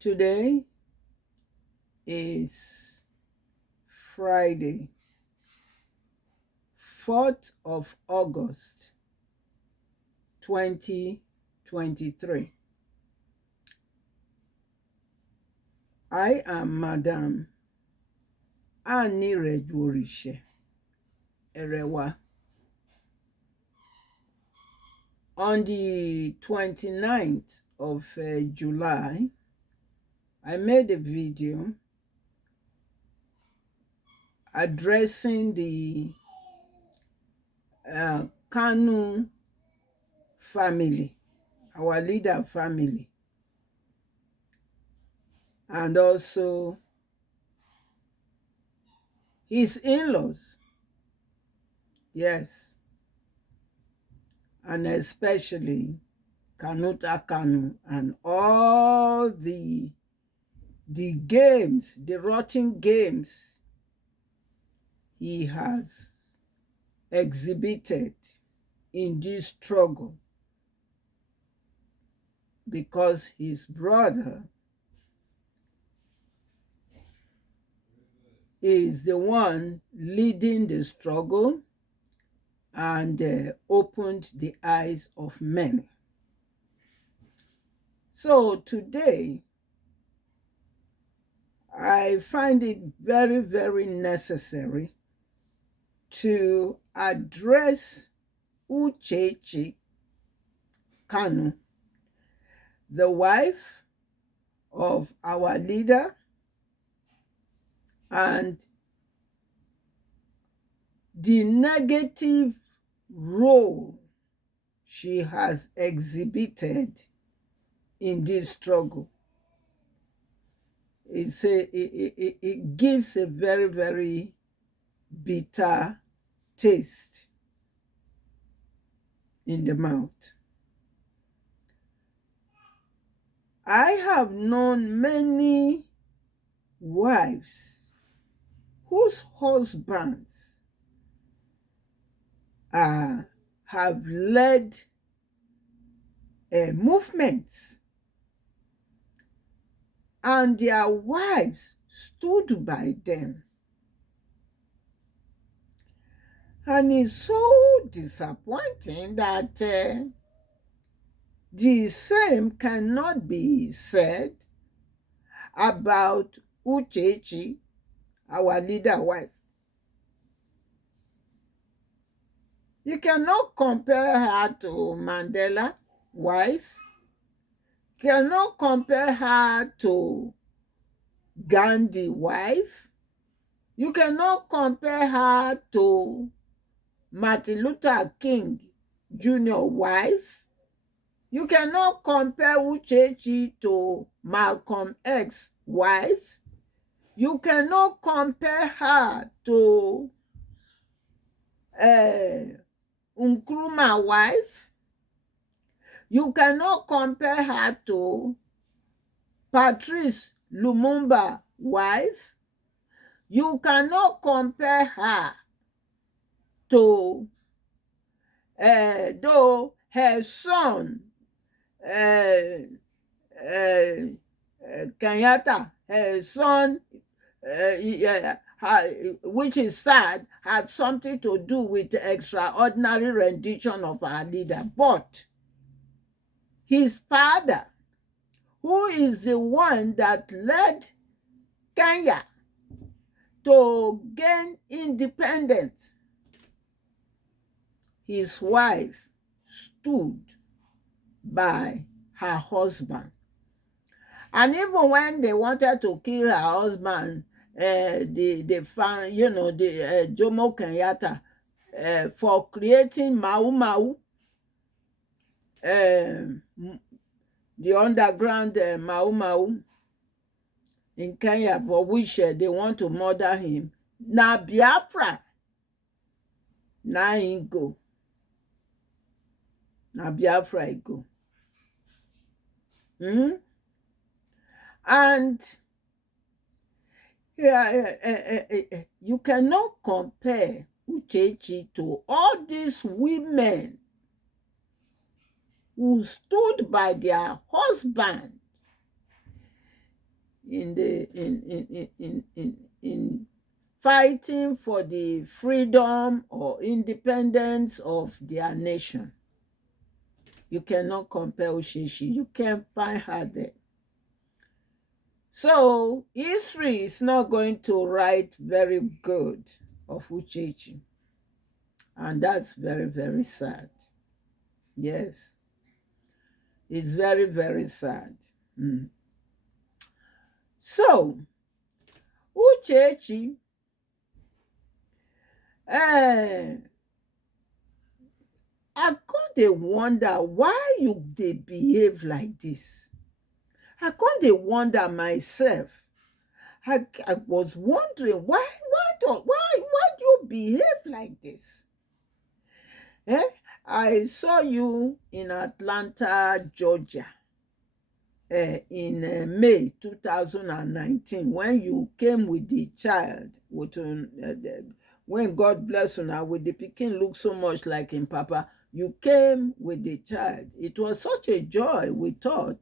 Today is Friday, 4th of August, 2023. I am Madam Anirejuorishe Erewa. On the 29th of July, I made a video addressing the KANU family, our leader family, and also his in-laws. Yes, and especially KANU and all the games, the rotten games he has exhibited in this struggle, because his brother is the one leading the struggle and opened the eyes of many. So today, I find it very, very necessary to address UCHECHI KANU, the wife of our leader, and the negative role she has exhibited in this struggle. It gives a very, very bitter taste in the mouth. I have known many wives whose husbands have led movements, and their wives stood by them. And it's so disappointing that the same cannot be said about UCHECHI, our leader wife. You cannot compare her to Mandela wife. You cannot compare her to Gandhi wife. You cannot compare her to Martin Luther King Jr. wife. You cannot compare UCHECHI to Malcolm X wife. You cannot compare her to Nkrumah wife. You cannot compare her to Patrice Lumumba wife. You cannot compare her to, though her son, Kenyatta, her son, which is sad, had something to do with the extraordinary rendition of our leader. But his father, who is the one that led Kenya to gain independence, his wife stood by her husband. And even when they wanted to kill her husband, they found, Jomo Kenyatta, for creating Mau Mau, the underground Mau Mau in Kenya, for which they want to murder him. Now Biafra, now he go. Now Biafra he go. And you cannot compare UCHECHI to all these women who stood by their husband in fighting for the freedom or independence of their nation. You cannot compare UCHECHI. You can't find her there. So history is not going to write very good of UCHECHI. And that's very, very sad. Yes. It's very, very sad. So, UCHECHI, I can't dey wonder why you dey behave like this. I can't dey wonder myself. I was wondering why do you behave like this? I saw you in Atlanta, Georgia, in May 2019 when you came with the child, when God bless you now, with the pikin look so much like him papa. You came with the child. It was such a joy, we thought,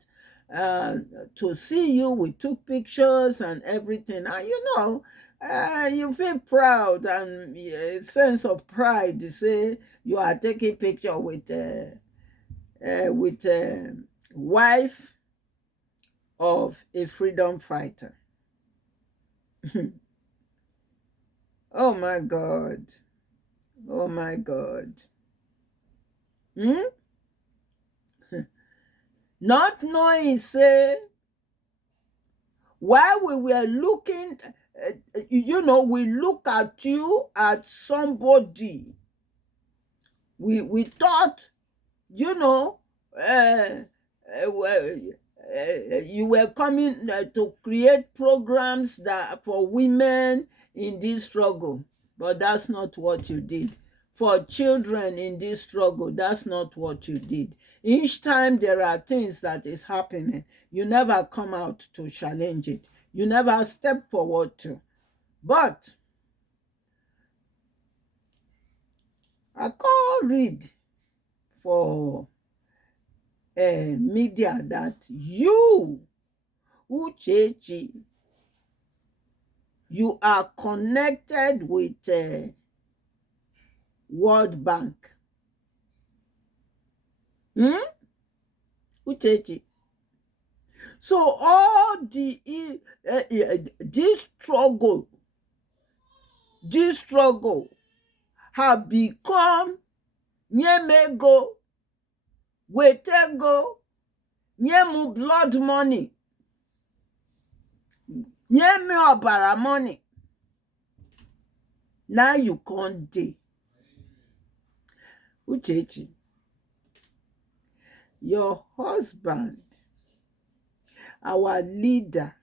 to see you. We took pictures and everything, and you feel proud and a sense of pride to say you are taking picture with wife of a freedom fighter. Oh my God. Oh my God. Not knowing, say, while we were looking, we look at you as somebody. We thought, you were coming to create programs that for women in this struggle, but that's not what you did. For children in this struggle, that's not what you did. Each time there are things that is happening, you never come out to challenge it. You never step forward to. But I can't read for media that you, UCHECHI, you are connected with World Bank. UCHECHI. So all this struggle have become nyemego, wetego, nyemu blood money, nyeme obara money. Now you can't dey. UCHECHI, your husband, our leader,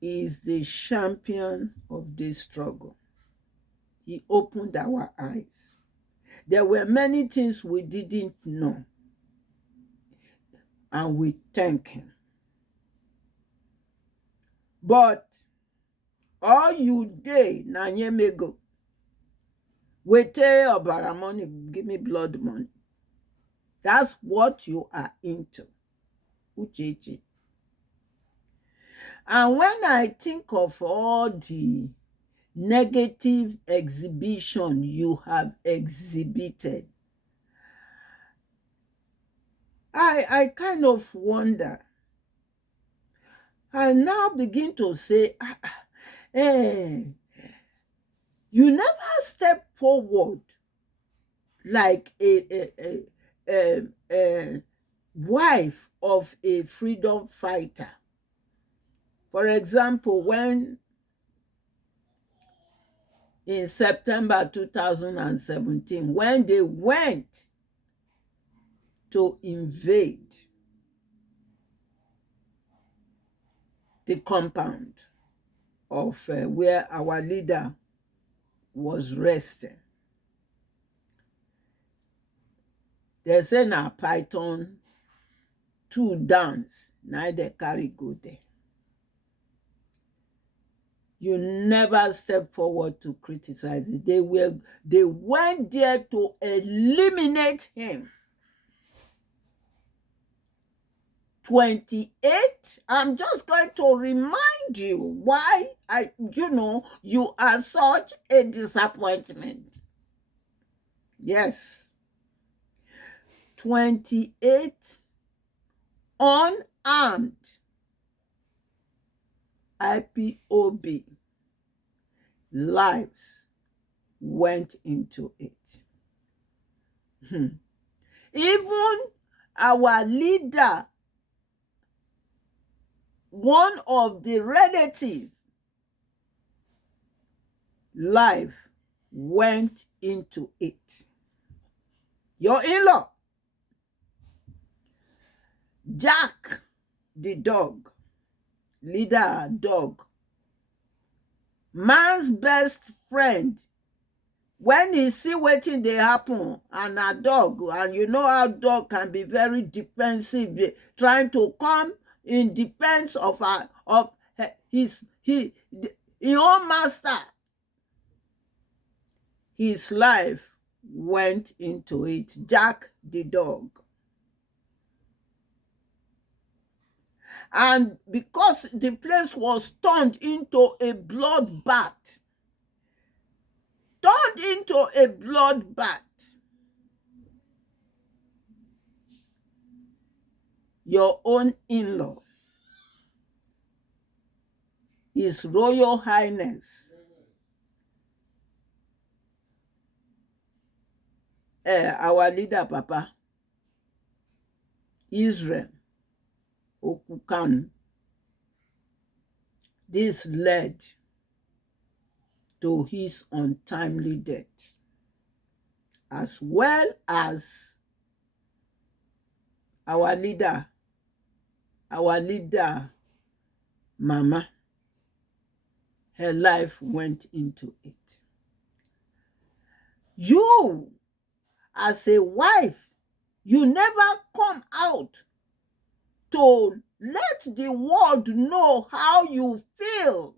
is the champion of this struggle. He opened our eyes. There were many things we didn't know, and we thank him. But all you dey na nyemego, wete obara money, give me blood money. That's what you are into, UCHECHI. And when I think of all the negative exhibition you have exhibited, I kind of wonder. I now begin to say, you never step forward like a wife of a freedom fighter. For example, when in September 2017, when they went to invade the compound of where our leader was resting, they say na Python 2 dance, now they carry go there. You never step forward to criticize it. They went there to eliminate him. 28. I'm just going to remind you why you are such a disappointment. Yes. 28 unarmed IPOB lives went into it. Even our leader, one of the relatives, life went into it. Your in-law, Jack, the dog, leader dog, man's best friend, when he see wetin dey happen and a dog, and you know how dog can be very defensive, trying to come in defense of his own master, his life went into it. Jack the dog. And because the place was turned into a bloodbath, your own in-law, His Royal Highness our leader, Papa, Israel KANU, this led to his untimely death, as well as our leader, Mama, her life went into it. You, as a wife, you never come out to let the world know how you feel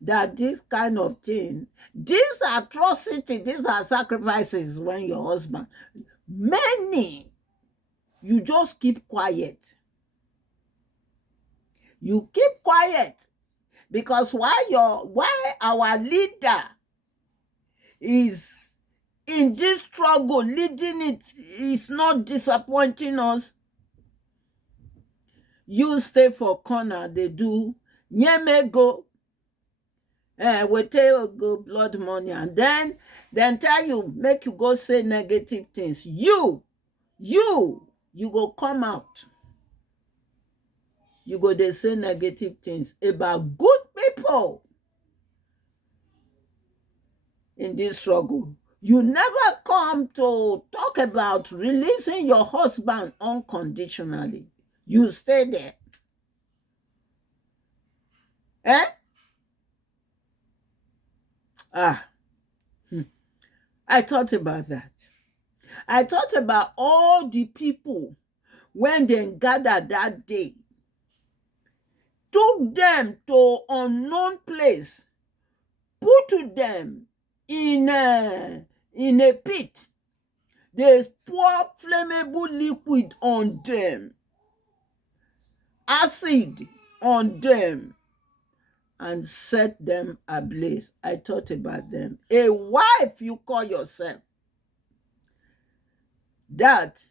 that this kind of thing, these atrocity, these are sacrifices when your husband, many, you just keep quiet. You keep quiet because why our leader is in this struggle, leading it, is not disappointing us. You stay for corner, they do nyeme go, we take go blood money, and then tell you, make you go say negative things. You go come out. You go they say negative things about good people in this struggle. You never come to talk about releasing your husband unconditionally. You stay there. I thought about that. I thought about all the people when they gathered that day, took them to unknown place, put them in a pit. They pour flammable liquid on them, acid on them, and set them ablaze. I thought about them. A wife you call yourself, that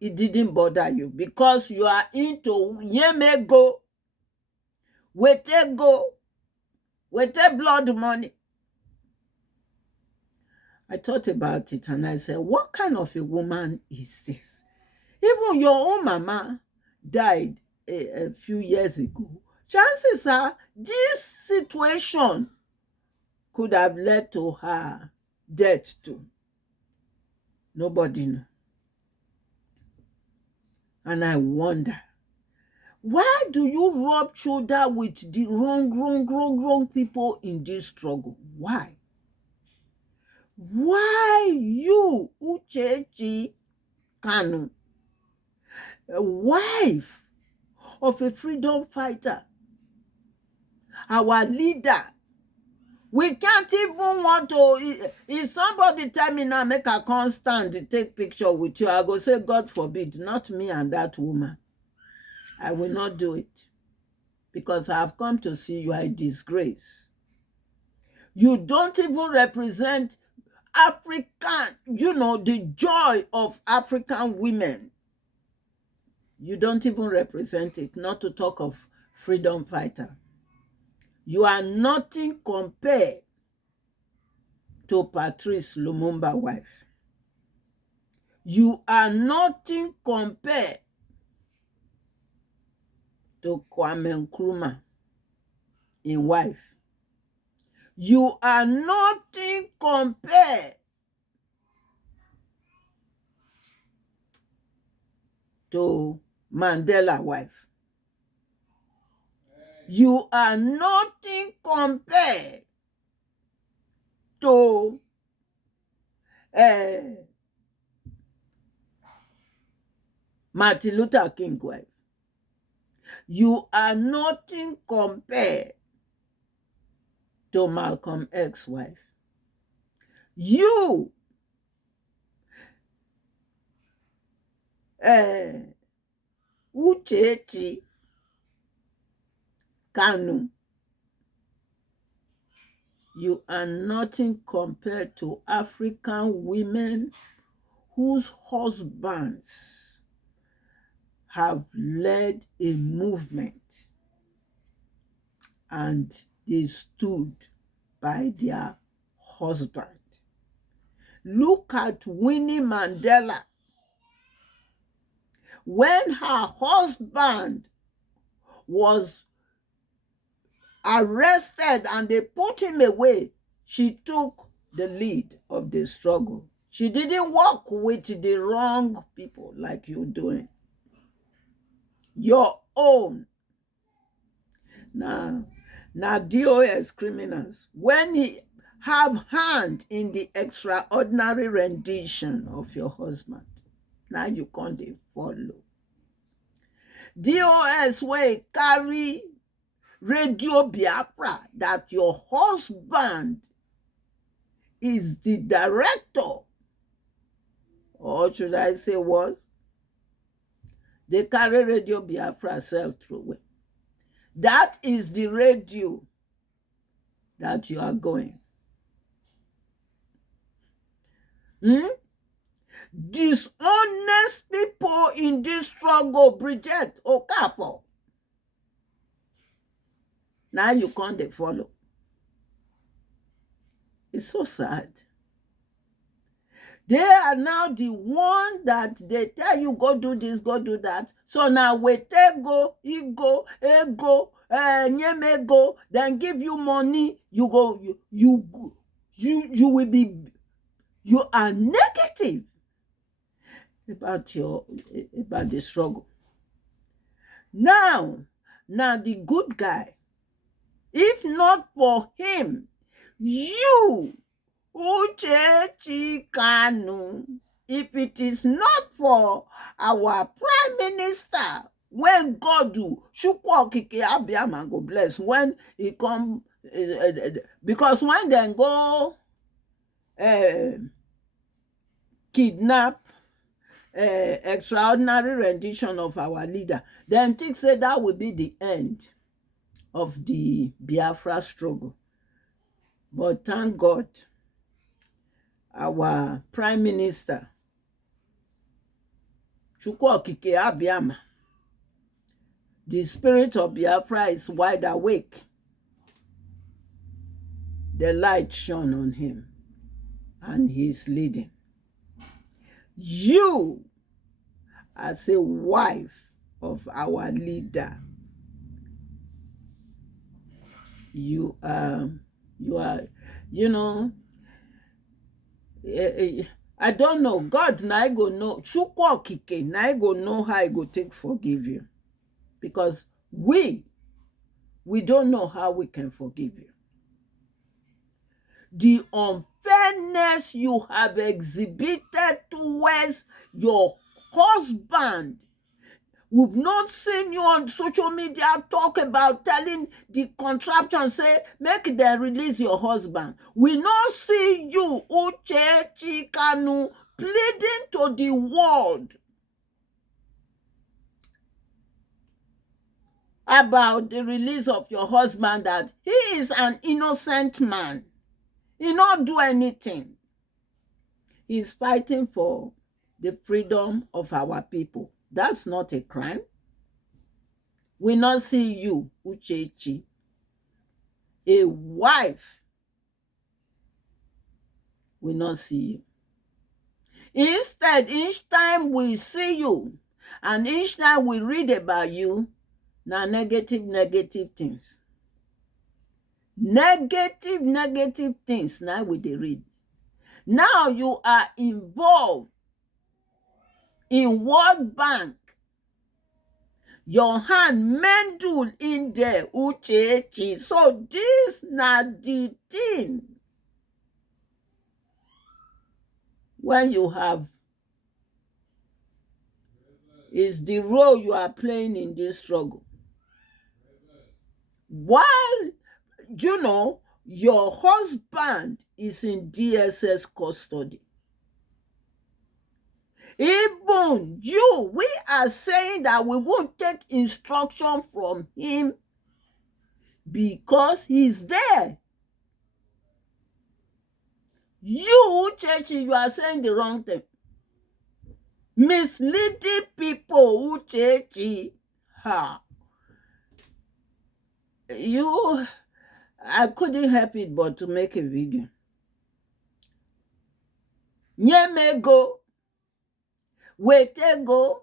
it didn't bother you because you are into yeme go, wete go, wete blood money. I thought about it and I said, what kind of a woman is this? Even your own mama died a few years ago. Chances are this situation could have led to her death too. Nobody knows. And I wonder, why do you rub shoulder with the wrong people in this struggle? Why? Why you, UCHECHI KANU, a wife of a freedom fighter, our leader, We can't even want to. If somebody tell me now, make a constant take picture with you, I go say, God forbid, not me and that woman. I will not do it. Because I have come to see you are a disgrace. You don't even represent African, the joy of African women. You don't even represent it, not to talk of freedom fighter. You are nothing compared to Patrice Lumumba wife. You are nothing compared to Kwame Nkrumah in wife. You are nothing compared to Mandela wife. You are nothing compared to Martin Luther King wife. You are nothing compared to Malcolm X wife. You UCHECHI KANU, you are nothing compared to African women whose husbands have led a movement and they stood by their husband. Look at Winnie Mandela. When her husband was arrested and they put him away, she took the lead of the struggle. She didn't work with the wrong people like you're doing. Your own. Now DOS criminals, when he have hand in the extraordinary rendition of your husband, now you can't follow. DOS way carry Radio Biafra that your husband is the director, or should I say was, they carry Radio Biafra self through it. That is the radio that you are going. Dishonest people in this struggle, Bridget Okapo. Now you can't follow. It's so sad. They are now the one that they tell you, go do this, go do that. So now we take go, ego, nyemego, then give you money, you go, you will be, you are negative about the struggle. Now the good guy, if not for him, you UCHECHI KANU, if it is not for our prime minister, when God do, Chukwokike Abiyama go bless, when he come, because when they go kidnap extraordinary rendition of our leader, then think say that will be the end of the Biafra struggle. But thank God, our prime minister, Chukwokike Abiyama, the spirit of Biafra is wide awake. The light shone on him, and he's leading. You, as a wife of our leader, you are, I don't know. God na go know. Chukwokike na go know how I go take forgive you. Because we don't know how we can forgive you. The unfairness you have exhibited towards your husband, We've not seen you on social media talk about telling the contraption, say, make them release your husband. We not see you, UCHECHI, KANU, pleading to the world about the release of your husband, that he is an innocent man. He not do anything. He's fighting for the freedom of our people. That's not a crime. We not see you, UCHECHI, a wife. We not see you. Instead, each time we see you and each time we read about you, now negative things. Negative things now we dey read. Now you are involved in World Bank. Your hand mendul in there, UCHECHI. So this na the thing. When you have, is the role you are playing in this struggle. While, you know, your husband is in DSS custody. Even you, we are saying that we won't take instruction from him because he's there. You, UCHECHI, you are saying the wrong thing. Misleading people, UCHECHI. Ha. You, I couldn't help it but to make a video. Nyemego, Wetego,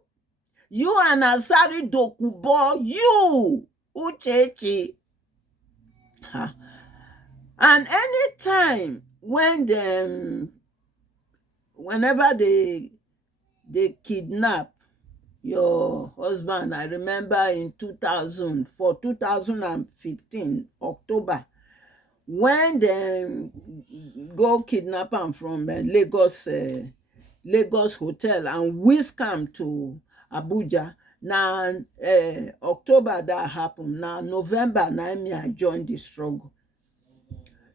you and Asari Dokubo, you, UCHECHI. Ha. And anytime when them, whenever they kidnap your husband, I remember in 2015 October, when they go kidnap him from Lagos hotel and whisk him to Abuja. Now October that happened. Now November now me I joined the struggle.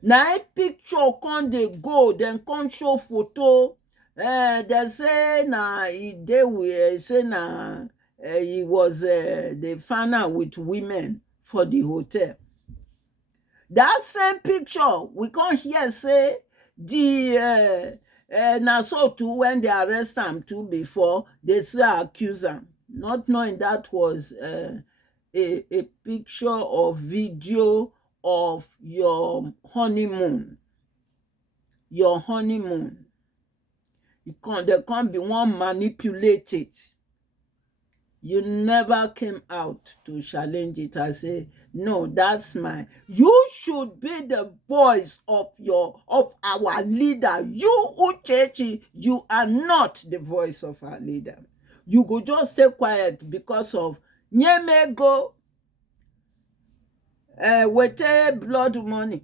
Now picture con dey go, then con show photo. They say na they will say na he was the father with women for the hotel. That same picture we can't hear say the na so too when they arrest him too before they say accuse him, not knowing that was a picture or video of your honeymoon. Your honeymoon. There can't be one manipulate it. You never came out to challenge it. I say, no, that's mine. You should be the voice of our leader. You, UCHECHI, you are not the voice of our leader. You go just stay quiet because of Nyemego, Wete blood money.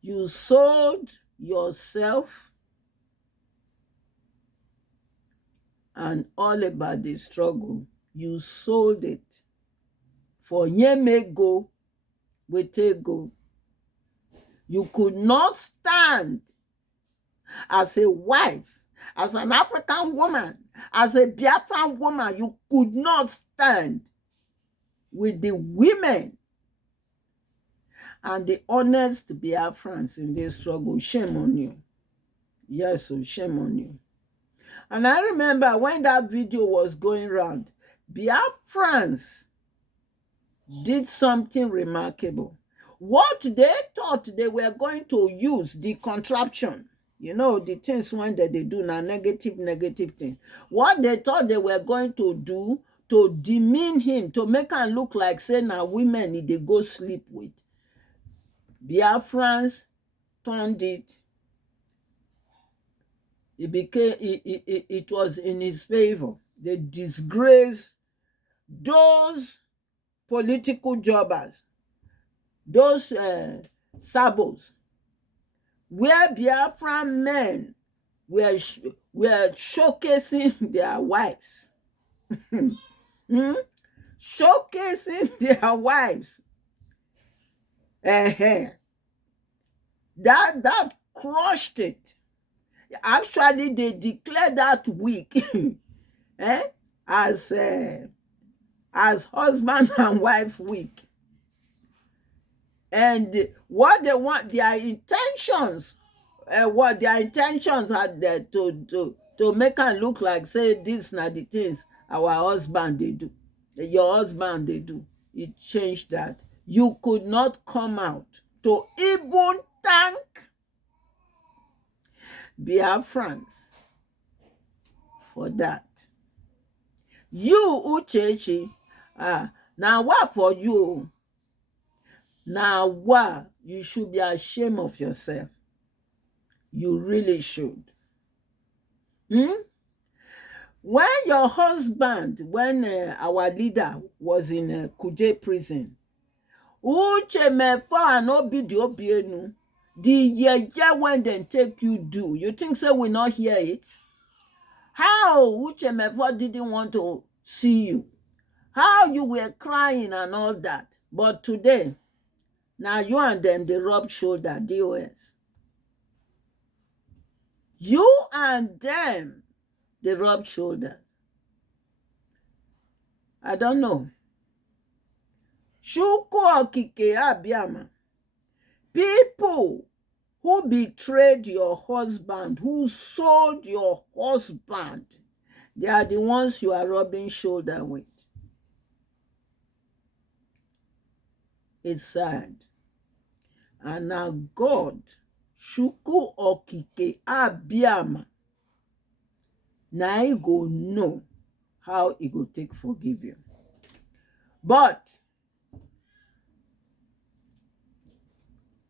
You sold yourself and all about the struggle. You sold it for Nyemego, Wetego. You could not stand as a wife, as an African woman, as a Biafran woman. You could not stand with the women and the honest Biafrans in this struggle. Shame on you. Yes, so shame on you. And I remember when that video was going around, Biafrans did something remarkable. What they thought they were going to use, the contraption, you know, the things when they do now, negative thing. What they thought they were going to do to demean him, to make him look like, say, now women they go sleep with. Biafrans turned it. It was in his favor. They disgraced those political jobbers, those sabos, where Biafran men were showcasing their wives. Hmm? Showcasing their wives. uh That crushed it. Actually, they declared that week eh, as husband and wife week. And what they want, their intentions, what their intentions are there to make am look like say this na the things our husband they do, your husband they do. It changed that. You could not come out to even thank Biafrans for that. You Uchechi, now what for you? Now what? You should be ashamed of yourself. You really should. When your husband, when our leader was in Kuje prison, Uche mefa and obidi obienu, the year when they take you think so we not hear it? How Uche mefa didn't want to see you? How you were crying and all that? But today, now you and them, they rub shoulder, DOS. You and them, they rub shoulders. I don't know. Shuku okike abiama. People who betrayed your husband, who sold your husband, they are the ones you are rubbing shoulder with. It's sad. And now God, Shuku okike abiama, now he go know how he go take forgive you. But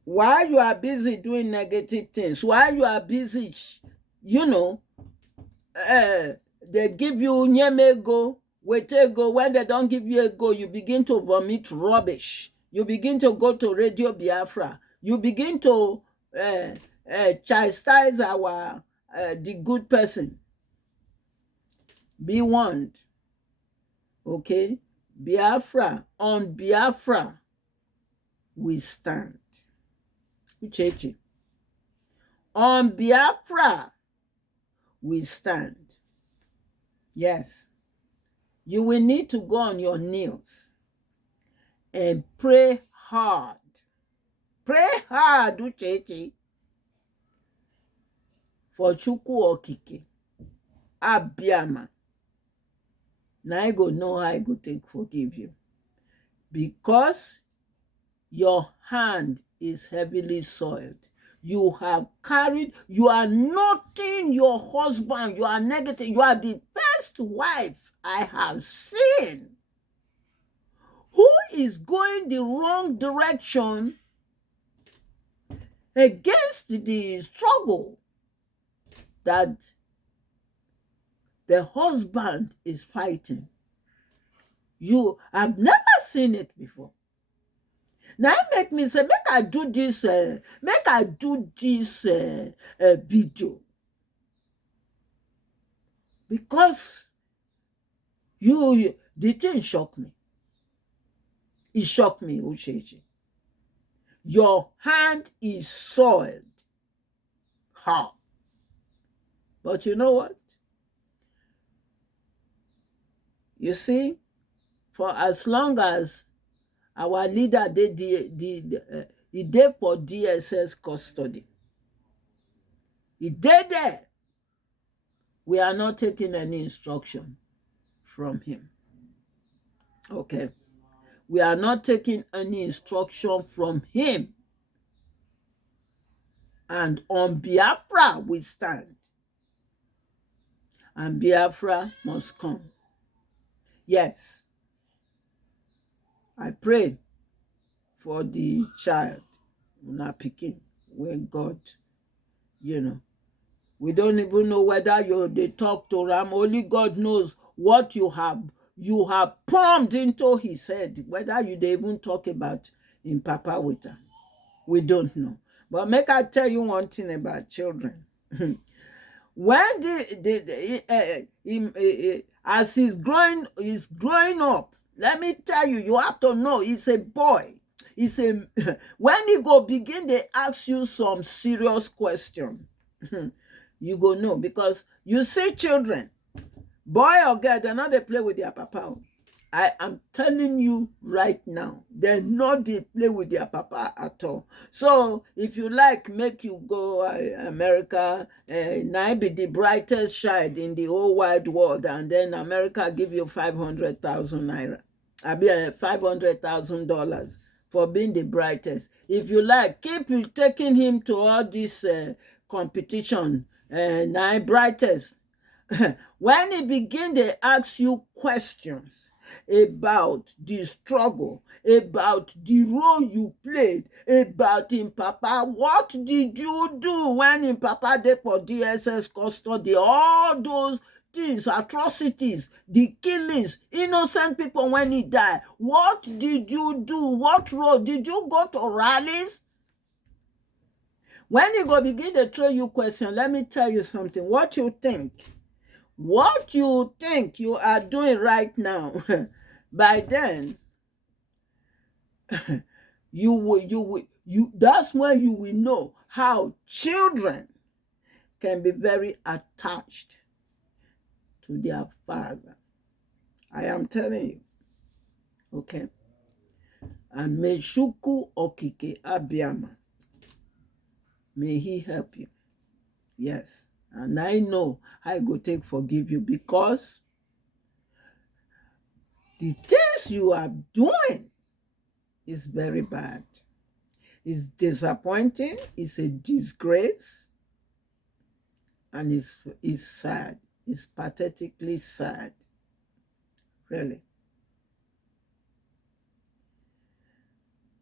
while you are busy doing negative things, while you are busy, they give you nyemego, wetego. When they don't give you a go, you begin to vomit rubbish. You begin to go to Radio Biafra. You begin to chastise our the good person. Be warned. Okay? Biafra, on Biafra, we stand. UCHECHI. On Biafra, we stand. Yes. You will need to go on your knees and pray hard. Pray hard, UCHECHI, for Chukwu Okike Abiama. Now I go know how I go take forgive you. Because your hand is heavily soiled. You have carried, you are nothing your husband, you are negative, you are the best wife I have seen who is going the wrong direction against the struggle that the husband is fighting. You have never seen it before. Now make me say, make I do this video. Because the thing shocked me. It shocked me, UCHECHI. Your hand is soiled. How? But you know what? You see, for as long as our leader did he did for DSS custody, he did there. We are not taking any instruction from him. Okay. We are not taking any instruction from him. And on Biafra we stand. And Biafra must come. Yes. I pray for the child, Una Pikin, when God, we don't even know whether they talk to Ram. Only God knows what you have pumped into his head, whether they even talk about in Papa Wita. We don't know. But make I tell you one thing about children. When as he's growing up, let me tell you, you have to know he's a boy. He's a when he go begin, they ask you some serious question. You go know, because you see children, boy or girl, they're not they play with their papa. I am telling you right now, they're not they play with their papa at all. So if you like, make you go America, now be the brightest child in the whole wide world, and then America give you 500,000 naira. I be $500,000 for being the brightest. If you like, keep you taking him to all this competition, now brightest. When he begin, they ask you questions about the struggle, about the role you played, about him papa. What did you do when him papa dey for DSS custody? All those things, atrocities, the killings, innocent people when he die. What did you do? What role? Did you go to rallies? When he go begin to throw you question, let me tell you something. What you think you are doing right now, by then, that's when you will know how children can be very attached to their father. I am telling you, okay? And may Shuku Okike Abiyama, may he help you. Yes. And I know I go take forgive you, because the things you are doing is very bad. It's disappointing, it's a disgrace, and it's sad. It's pathetically sad. Really.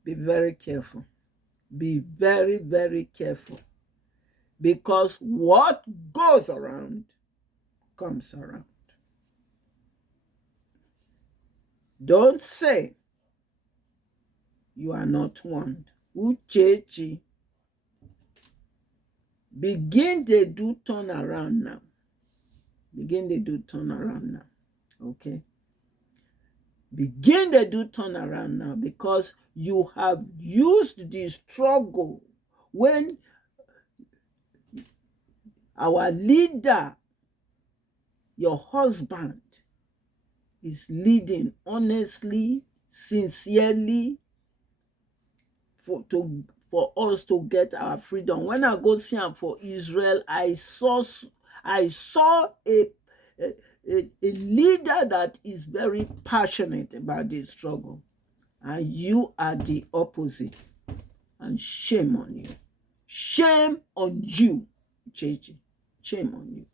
Be very careful. Be very, very careful. Because what goes around comes around. Don't say you are not warned. UCHECHI, begin to do turn around now. Begin to do turn around now. Okay? Begin to do turn around now, because you have used the struggle when our leader, your husband, is leading honestly, sincerely, for us to get our freedom. When I go see him for Israel, I saw a leader that is very passionate about this struggle, and you are the opposite. And shame on you. Shame on you, UCHECHI. Shame on you.